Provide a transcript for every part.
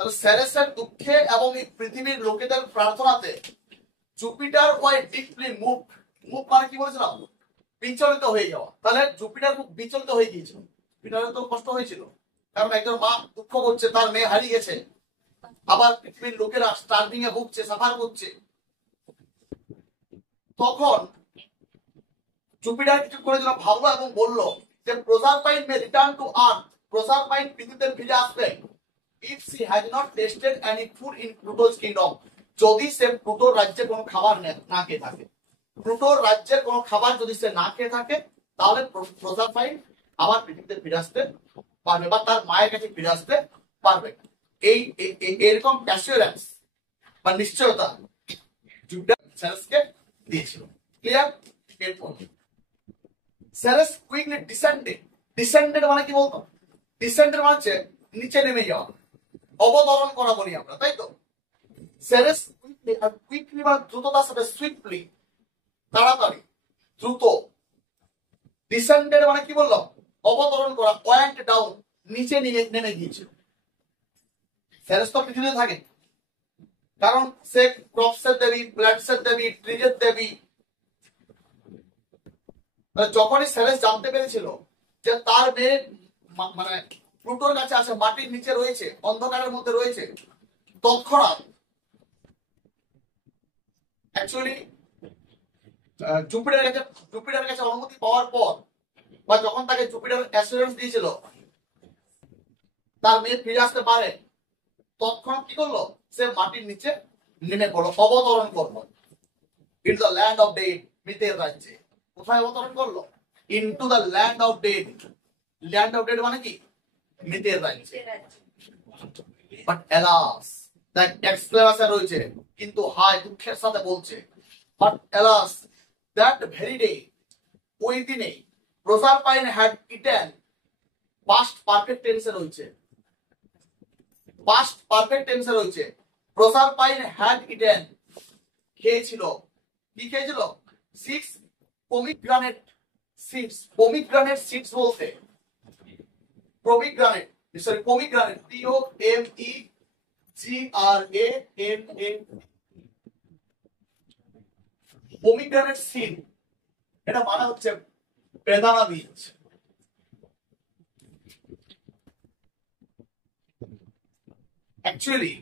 তাহলে সেরেসের দুঃখে এবং এই পৃথিবীর লোকেদের প্রার্থনাতে Jupiter why deeply move, move মানে কি বলেছিলাম, বিচলিত হয়ে যাওয়া। তাহলে জুপিটার খুব বিচলিত হয়ে গিয়েছিল, জুপিটারের তো কষ্ট হয়েছিল, কারণ একজন মা দুঃখ করছে, তার মেয়ে হারিয়ে গেছে, আবার পৃথিবীর লোকেরা স্টার্ভিং এ ভুগছে, সাফার করছে। তখন জুপিটার কিছু করে যেন ভাবলো এবং বললো যে প্রজারপাইন মে রিটার্ন টু আর্থ, প্রজারপাইন পৃথিবীতে ফিরে আসবে if she has not tasted any food in Pluto's kingdom, যদি সে প্লুটোর রাজ্যে কোনো খাবার না খেয়ে থাকে। প্লুটোর রাজ্যের কোনো খাবার যদি সে না খেয়ে থাকে, তাহলে প্রজারপাইন আবার পৃথিবীতে ফিরে আসতে পারবে বা তার মায়ের কাছে ফিরে আসতে পারবে। এই এরকম অ্যাসিওরেন্স বা নিশ্চয়তা জুপিটার সেরেসকে দিয়েছিল। ক্লিয়ার? এরপর সেরেস কুইকলি ডিসেন্ডেড, ডিসেন্ডেড মানে কি বলতো, ডিসেন্ডেড মানে হচ্ছে নিচে নেমে যাওয়া, অবতরণ করা বলি আমরা, তাই তো। সেরেস কুইকলি, আর কুইকলি মানে দ্রুততার সাথে, সুইফটলি তাড়াতাড়ি, দ্রুত। ডিসেন্ডেড মানে কি বললাম, অবতরণ করা, ওয়েন্ট ডাউন, নিচে নেমে গিয়েছিল। সেরেস তো পৃথিবীতে থাকে, কারণ সে ক্রপসের দেবী, প্ল্যান্টসের দেবী, ট্রিজের দেবী। যখনই সেরেস জানতে পেরেছিল যে তার মেয়ে মানে প্লুটোর কাছে আছে, মাটির নিচে রয়েছে, অন্ধকারের মধ্যে রয়েছে, তৎক্ষণাৎ অ্যাকচুয়ালি জুপিটারের কাছে অনুমতি পাওয়ার পর, বা যখন তাকে জুপিটার অ্যাসুরেন্স দিয়েছিল তার মেয়ে ফিরে আসতে পারে, তৎক্ষণাৎ কি করলো, সে মাটির নিচে নেমে পড়লো, অবতরণ করলো in the land of dead, মৃতের রাজ্যে। কোথায় অবতরণ করলো? Into the land of dead. Land of dead মানে কি? মৃতের রাজ্যে। বাট এলাস, দ্যাট এক্সক্লেমেশন রয়েছে, কিন্তু হায় দুঃখের সাথে বলছে, but alas that very day, ওই দিনে প্রজারপাইন হ্যাড ইটেন, পাস্ট পারফেক্ট টেন্সে রয়েছে, পাস্ট পারফেক্ট টেন্সে রয়েছে, প্রজারপাইন হ্যাড ইটেন, খেয়েছিল, কি খেয়েছিল? 6 পোমিগ্রানেট সিডস। পোমিগ্রানেট সিডস বলতে pomegranate, sorry pomegranate, POMEGRANATE, pomegranate seed, এটা মানে হচ্ছে বেদানা বীজ। অ্যাকচুয়ালি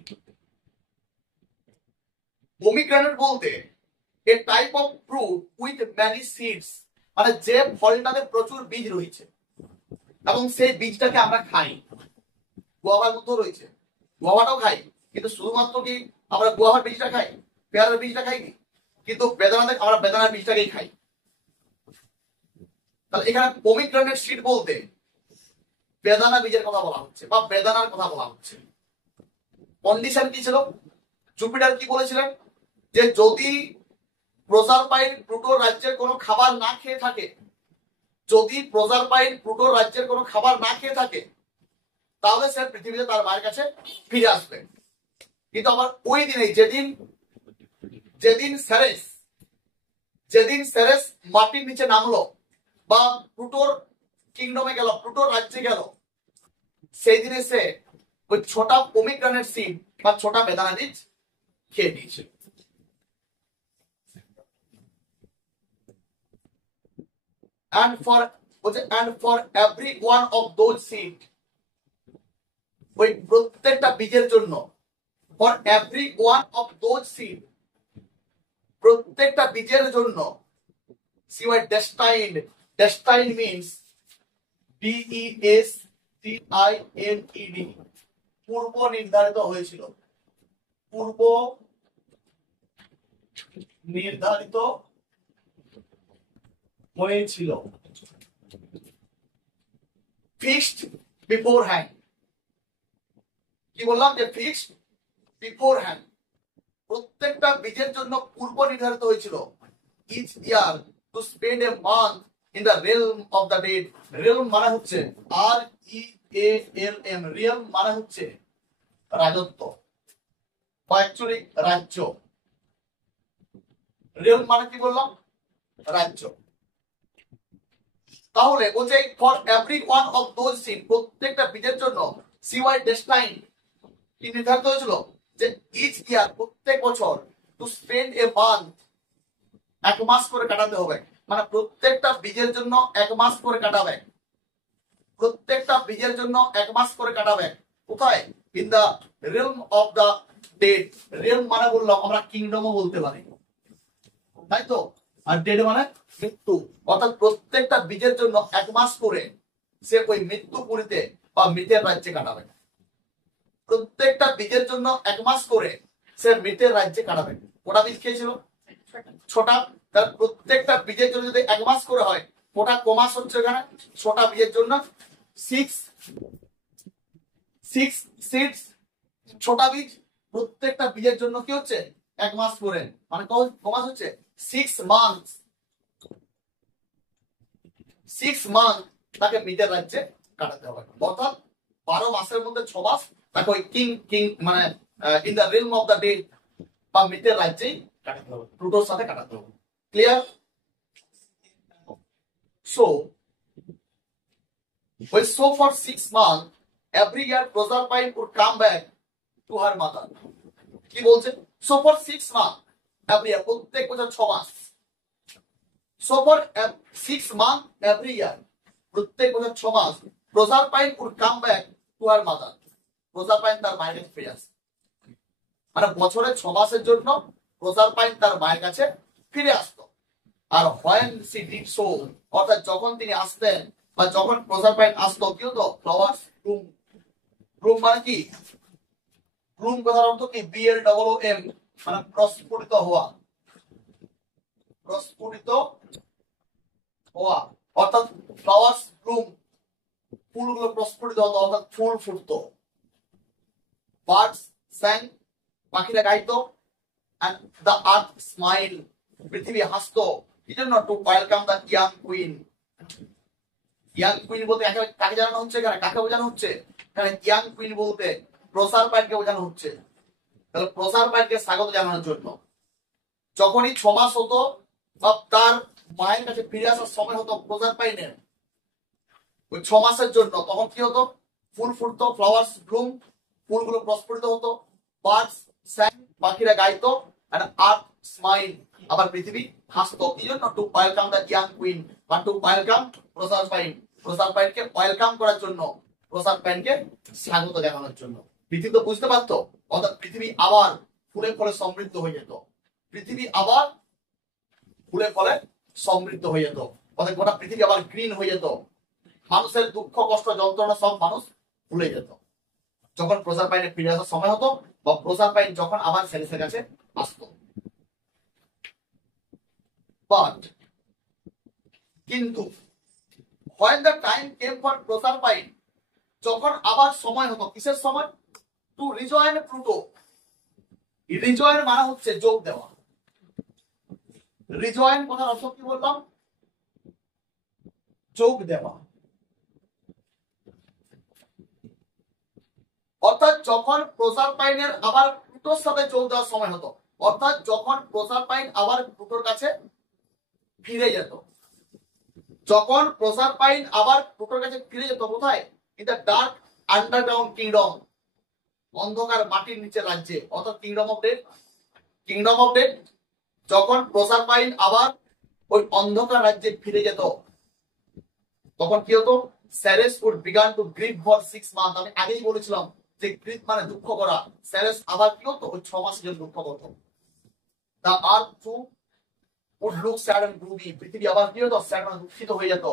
পোমিগ্রানেট বলতে a type of fruit with many seeds, মানে যে ফলটাতে প্রচুর বীজ রয়েছে এবং সেই বীজটাকে আমরা খাই। গুয়াভার মধ্যে রয়েছে, গুয়াভাটাও খাই, কিন্তু শুধুমাত্র কি আমরা গুয়াভার বীজটা খাই, পেয়ারার বীজটা খাই কি? কিন্তু বেদানাতে আমরা বেদানার বীজটাকেই খাই। তাহলে এখানে পোমিগ্রানেট সিড বলতে বেদানা বীজের কথা বলা হচ্ছে বা বেদানার কথা বলা হচ্ছে। কন্ডিশন কি ছিল? জুপিটার কি বলেছিলেন যে যদি প্রজারপাইন প্লুটোর রাজ্যের কোনো খাবার না খেয়ে থাকে, যদি প্রজারপাইন প্লুটোর রাজ্যের কোনো খাবার না খেয়ে থাকে, তাহলে সে পৃথিবীতে তার মায়ের কাছে ফিরে আসবে। কিন্তু আবার ওই দিনে যেদিন সেরেস মাটির নিচে নামলো বা প্লুটোর কিংডমে গেল, প্লুটোর রাজ্যে গেল, সেই দিনে সে ওই ছোটা পোমিগ্রানেট সিড বা ছোটা বেদানা বীজ খেয়ে নিয়েছিল। And for every one of those seed, ওই প্রত্যেকটা বীজের জন্য, for every one of those seed, প্রত্যেকটা বীজের জন্য, she was destined, destined means DESTINED, পূর্ব নির্ধারিত হয়েছিল, পূর্ব নির্ধারিত হয়েছিল, ফিক্সড বিফোর হ্যান্ড। কি বললাম? যে ফিক্সড বিফোর হ্যান্ড, প্রত্যেকটা বীজের জন্য পূর্ব নির্ধারিত হয়েছিল। Each year to spend a month in the realm of the dead. Realm মানে হচ্ছে REALM, রিয়েল মানে হচ্ছে রাজত্ব বা অ্যাকচুয়ালি রাজ্য। রেলম মানে কি বললাম? রাজ্য। তাহলে বলছে for every one of those seed, প্রত্যেকটা বীজের জন্য, সি ওয়াই ডেস্টাইন, কি নির্ধারিত হয়েছিল যে ইচ ইয়ার প্রত্যেক বছর টু স্পেন্ড এ মান্থ, এক মাস করে কাটাতে হবে, মানে প্রত্যেকটা বীজের জন্য এক মাস করে কাটাবে, প্রত্যেকটা বীজের জন্য এক মাস করে কাটাবে। কোথায়? In the realm of the dead. Realm মানে বললাম আমরা কিংডমও বলতে পারি, তাই তো। আর ডেড মানে মৃত্যু, অর্থাৎ প্রত্যেকটা বীজের জন্য এক মাস করে সে ওই মৃত্যুপুরীতে বা মৃতের রাজ্যে কাটাবে। প্রত্যেকটা বীজের জন্য এক মাস করে সে মৃতের রাজ্যে কাটাবে। ওটা বীজ খেয়েছিল 6টা, তাহলে প্রত্যেকটা বীজের জন্য যদি এক মাস করে হয়, ওটা কমাস হচ্ছে এখানে 6টা বীজের জন্য 6 সিডস, 6টা বীজ প্রত্যেকটা বীজের জন্য কি হচ্ছে এক মাস করে, মানে কমাস হচ্ছে 6 মান্থস। 6 মান্থ তাকে মৃতের রাজ্যে কাটাতে হবে, অর্থাৎ 12 মাসের মধ্যে 6 মাস তাকে ওই কিং মানে in the realm of the dead বা মৃতের রাজ্যেই কাটাতে হবে, প্লুটোর সাথে কাটাতে হবে। Clear? So for 6 months every year Proserpine would come back to her mother. কি বলছে? So for 6 months every year, প্রত্যেক বছর 6 মাস। So for 6 months every year, প্রত্যেক বছর 6 মাস Proserpine would come back to her mother. Proserpine তার মায়ের কাছে ফিরে আসে, মানে বছরে 6 মাসের জন্য Proserpine তার মায়ের কাছে ফিরে আসতো। আর when she did so, অর্থাৎ যখন তিনি আসতেন বা যখন Proserpine আসতো, কি হতো? Flowers Bloom. ব্লুম মানে কি? ব্লুম কথার অর্থ কি? BLOOM, মানে প্রস্ফুটিত হওয়া, প্রস্ফুটিত হওয়া, অর্থাৎ ফ্লাওয়ার্স ব্লুম, ফুলগুলো প্রস্ফুটিত হতো, অর্থাৎ ফুল ফুটতো। বার্ডস স্যাং, পাখিরা গাইতো। and the earth smile, পৃথিবী হাসতো। কি জন্য? To welcome the young queen. Young queen বলতে কাকে জানানো হচ্ছে এখানে? কাকে বোঝানো হচ্ছে এখানে? ইয়াং কুইন বলতে প্রসারপাইনকে বোঝানো হচ্ছে। তাহলে প্রসারপাইনকে স্বাগত জানানোর জন্য যখনই 6 মাস হতো বা তার মায়ের কাছে ফিরে আসার সময় হতো প্রসারপাইনের, ওই 6 মাসের জন্য, তখন কি হতো? ফুল ফুটতো, ফ্লাওয়ার্স ব্লুম, ফুলগুলো প্রস্ফুটিত হতো। বার্ডস স্যাং, পাখিরা গাইতো। and earth smile, আবার পৃথিবী হাসতো। এই জন্য to welcome the young queen বা টু ওয়েলকাম প্রসারপাইন, প্রসারপাইনকে ওয়েলকাম করার জন্য, প্রসারপাইনকে স্বাগত জানানোর জন্য। পৃথিবী তো বুঝতে পারতো, অর্থাৎ পৃথিবী আবার ফুলে ফলে সমৃদ্ধ হয়ে যেত। পৃথিবী আবার ফুলে ফলে সমৃদ্ধ হয়ে যেত, অর্থাৎ গোটা পৃথিবী আবার গ্রিন হয়ে যেত। মানুষের দুঃখ কষ্ট যন্ত্রণা সব মানুষ ভুলে যেত যখন প্রসারপাইনে ফিরে আসার সময় হতো বা প্রসারপাইন যখন আবার সেরেসের কাছে আসতো। বাট কিন্তু when the time came for Proserpine, যখন আবার সময় হতো, কিসের সময়? Two rejoin Pluto. রিজয়েন মানে হচ্ছে যোগ দেওয়া। রিজয়েন কথার অর্থ কি বললাম? যোগ দেওয়া। অর্থাৎ যখন প্রসারপাইনের আবার প্লুটোর সাথে যোগ দেওয়ার সময় হতো, অর্থাৎ যখন প্রসারপাইন আবার প্লুটোর কাছে ফিরে যেত, যখন প্রসারপাইন আবার প্লুটোর কাছে ফিরে যেত, কোথায়? In the dark underground kingdom, অন্ধকার মাটির নিচে রাজ্যে, অর্থাৎ kingdom of dead. Kingdom of dead যখন প্রসারপাইন আবার ওই অন্ধকার রাজ্যে ফিরে যেত, তখন কি হতো? Ceres would begin to grieve for 6 month. আমি আগেই বলেছিলাম যে গ্রিভ মানে দুঃখ করা। সেরেস আবার কি হতো? ওই 6 মাসের জন্য দুঃখ করতো। The earth too would look sad and gloomy, পৃথিবী আবার কি হতো? স্যাড মানে দুঃখিত হয়ে যেত।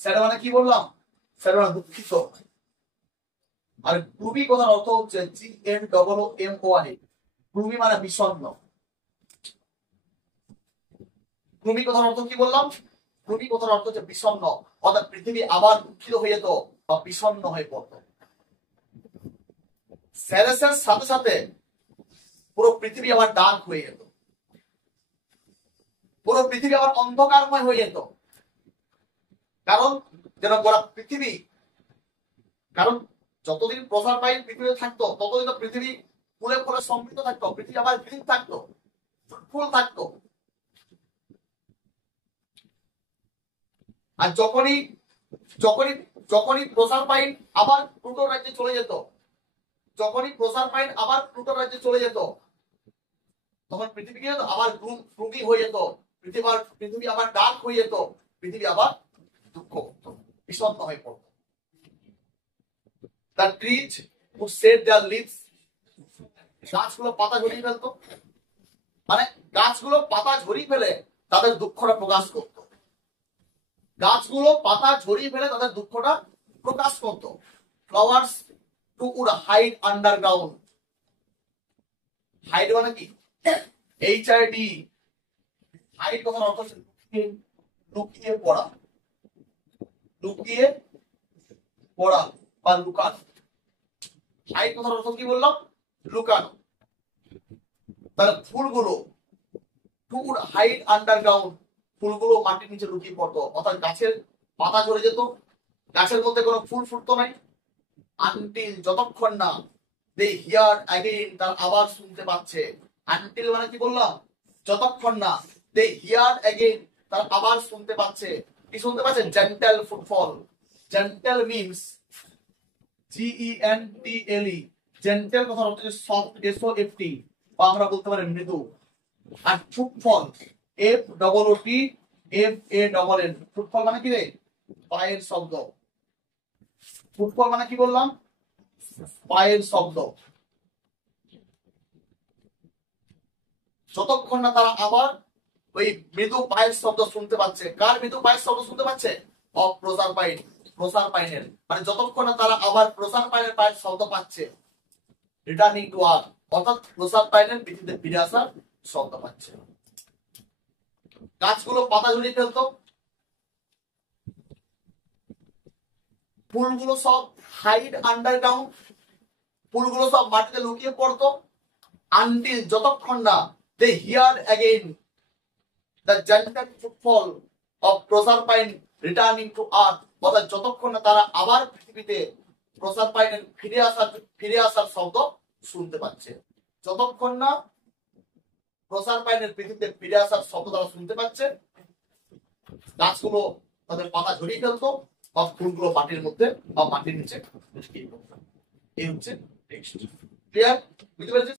স্যাড মানে কি বললাম? স্যাড মানে দুঃখিত। আর গ্লুমি কথার অর্থ হচ্ছে GNOOMY, গ্লুমি মানে বিষণ্ণ। গ্লুমি কথার অর্থ কি বললাম? গ্লুমি কথার অর্থ হচ্ছে বিষণ্ণ, অর্থাৎ পৃথিবী আবার দুঃখিত হয়ে যেত বা বিষণ্ণ হয়ে পড়তো। সেরেসের সাথে সাথে পুরো পৃথিবী আবার ডার্ক হয়ে যেত, পুরো পৃথিবী আবার অন্ধকারময় হয়ে যেত। কারণ যেন গোটা পৃথিবী, কারণ যতদিন প্রসারপাইন পৃথিবীতে থাকতো ততদিন তো পৃথিবী ফুলে ফুলে সমৃদ্ধ থাকতো, পৃথিবী আবার গ্রিন থাকতো, ফুল থাকতো। আর যখনই যখনই যখনই প্রসারপাইন আবার প্লুটো রাজ্যে চলে যেত, যখনই প্রসারপাইন আবার প্লুটো রাজ্যে চলে যেত, তখন পৃথিবী কি হতো, আবার গ্লুমি হয়ে যেত, পৃথিবী আবার ডার্ক হয়ে যেত, পৃথিবী আবার দুঃখ করত, বিষণ্ণ হয়ে পড়ত। The trees would shed their leaves, গাছগুলো পাতা ঝরিয়ে ফেলতো, মানে গাছগুলো পাতা ঝরিয়ে ফেলে তাদের দুঃখটা প্রকাশ করত। গাছগুলো পাতা ঝরিয়ে ফেলে তাদের দুঃখটা প্রকাশ করত। Flowers too would hide underground, hide মানে কি, HID, হাইড কথার অর্থ হচ্ছে লুকিয়ে পড়া, লুকিয়ে পড়া বা লুকানো। হাইড কথার অর্থ কি বললাম, লুকানো। তাহলে ফুলগুলো টু উড হাইড আন্ডারগ্রাউন্ড, ফুলগুলো মাটির নিচে লুকিয়ে পড়তো, অর্থাৎ গাছের পাতা ঝরে যেত, গাছের মধ্যে কোনো ফুল ফুটতো নাই। আনটিল, যতক্ষণ না দে হিয়ার অ্যাগেইন, তার আবার শুনতে পাচ্ছে। আনটিল মানে কি বললাম, যতক্ষণ না দে হিয়ার অ্যাগেইন, তার আবার শুনতে পাচ্ছে। কি শুনতে পাচ্ছে, gentle footfall. Gentle means GENTLE, gentle কথা হচ্ছে সফট, SOFT, বা আমরা বলতে পারি মৃদু। আর ফুটফল FOOTFALL, ফুটফল মানে কি রে, পায়ের শব্দ। ফুটফল মানে কি বললাম, পায়ের শব্দ। যতক্ষণ না তারা আবার ওই মৃদু পায়ের শব্দ শুনতে পাচ্ছে। কার মৃদু পায়ের শব্দ শুনতে পাচ্ছে, অফ প্রসারপাইন, প্রসারপাইনের। মানে যতক্ষণ না তারা আবার প্রসারপাইনের পায়ের শব্দ পাচ্ছে, রিটার্নিং টু আর্থ, অর্থাৎ প্রসারপাইনের পৃথিবীতে ফিরে আসার শব্দ পাচ্ছে। গাছগুলো পাতা ঝরিয়ে ফেলতো, ফুলগুলো সব হাইড আন্ডারগ্রাউন্ড, ফুলগুলো সব মাটিতে লুকিয়ে পড়তো। আনটিল, যতক্ষণ না they hear again the gentle footfall of Proserpine returning to earth, অর্থাৎ যতক্ষণ না তারা আবার পৃথিবীতে প্রসারপাইনের ফিরে আসার শব্দ শুনতে পাচ্ছে। যতক্ষণ না প্রসারপাইনের পৃথিবীতে ফিরে আসার শব্দ তারা শুনতে পাচ্ছে, গাছগুলো তাদের পাতা ঝরিয়ে ফেলতো, বা ফুলগুলো মাটির মধ্যে বা মাটির নিচে লুকিয়ে পড়তো। এই হচ্ছে টেক্সট। ক্লিয়ার, বুঝতে পেরেছিস?